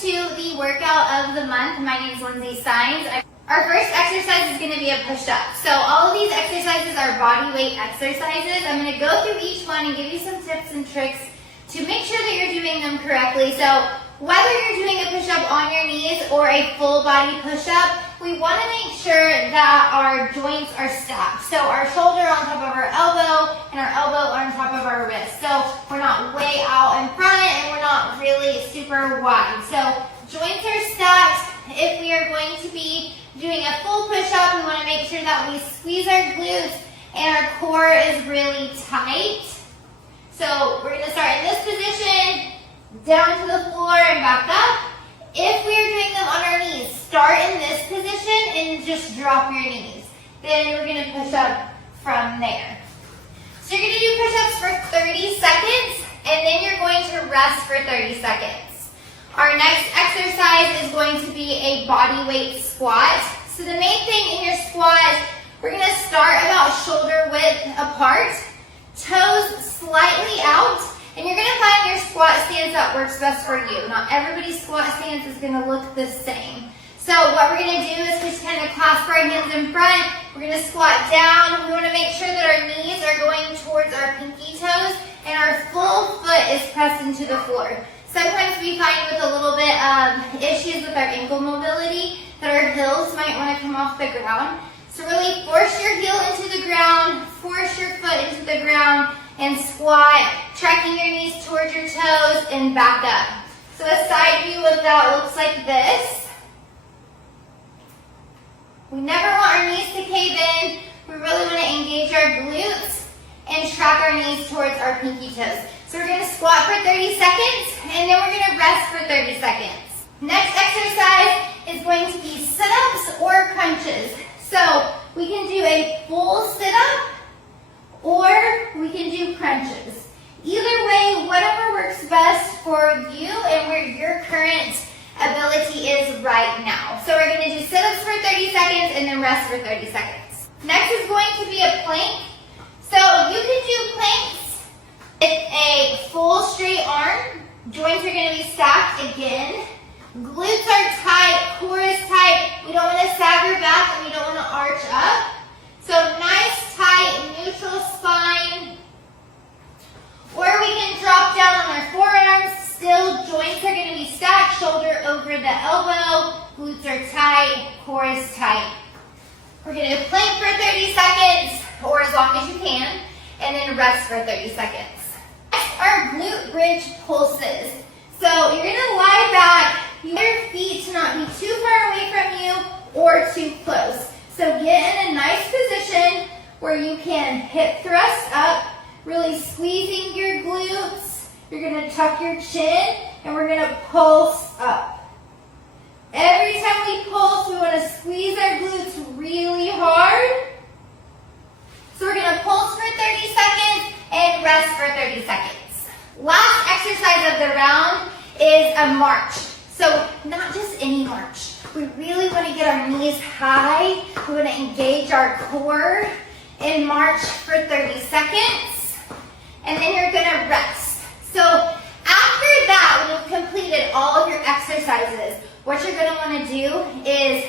to the workout of the month. My name is Lindsay Steins. Our first exercise is going to be a push-up. So all of these exercises are body weight exercises. I'm going to go through each one and give you some tips and tricks to make sure that you're doing them correctly. So whether you're doing a push-up on your knees or a full body push-up, we want to make sure that our joints are stacked. So our shoulder on top of our elbow and our elbow on top of our wrist. So we're not way out in front and we're not really super wide. So joints are stacked. If we are going to be doing a full push-up, we want to make sure that we squeeze our glutes and our core is really tight. So we're going to start in this position, down to the floor and back up. If we are doing them on our knees, start in this position and just drop your knees. Then we're going to push up from there. So you're going to do push-ups for 30 seconds and then you're going to rest for 30 seconds. Our next exercise is going to be a body weight squat. So the main thing in your squat, we're going to start about shoulder width apart, toes slightly out, and you're going to find your squat stance that works best for you. Not everybody's squat stance is going to look the same. So what we're going to do is just kind of clasp our hands in front. We're going to squat down. We want to make sure that our knees are going towards our pinky toes and our full foot is pressed into the floor. Sometimes we find with a little bit of issues with our ankle mobility that our heels might want to come off the ground. So really force your heel into the ground, force your foot into the ground, and squat, tracking your knees towards your toes and back up. So a side view of that looks like this. We never want our knees to cave in. We really want to engage our glutes and track our knees towards our pinky toes. So we're going to squat for 30 seconds and then we're going to rest for 30 seconds. Next exercise is going to be sit-ups or crunches. So we can do a full sit-up or we can do crunches. Either way, whatever works best for you and where your current ability is right now. So we're going to do sit-ups for 30 seconds and then rest for 30 seconds. Next is going to be a plank. So you can do planks with a full straight arm. Joints are going to be stacked again. Glutes are tight, core is tight. We don't want to sag your back and we don't want to arch up. So nice, tight, neutral spine. Or we can drop down on our forearms. Still, joints are going to be stacked, shoulder over the elbow. Glutes are tight, core is tight. We're going to plank for 30 seconds, or as long as you can, and then rest for 30 seconds. Next are glute bridge pulses. So you're going to lie back. You want your feet to not be too far away from you or too close. So get in a nice position where you can hip thrust up, really squeezing your glutes. You're going to tuck your chin and we're going to pulse up. Every time we pulse, we want to squeeze our glutes really hard. So we're going to pulse for 30 seconds and rest for 30 seconds. Last exercise of the round is a march. So not just any march. We really want to get our knees high. We want to engage our core and march for 30 seconds. And then you're going to rest. So after that, when you've completed all of your exercises, what you're going to want to do is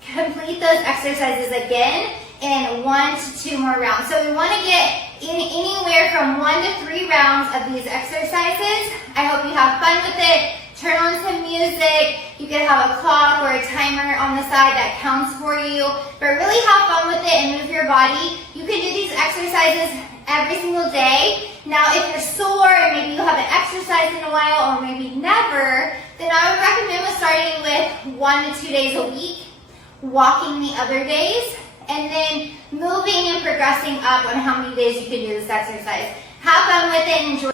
complete those exercises again in 1 to 2 more rounds. So we want to get in anywhere from 1 to 3 rounds of these exercises. I hope you have fun with it. Turn on some music. You can have a clock or a timer on the side that counts for you. But really have fun with it and move your body. You can do these exercises every single day. Now, if you're sore and maybe you haven't exercised in a while or maybe never, then I would recommend starting with 1 to 2 days a week, walking the other days, and then moving and progressing up on how many days you can do this exercise. Have fun with it and enjoy.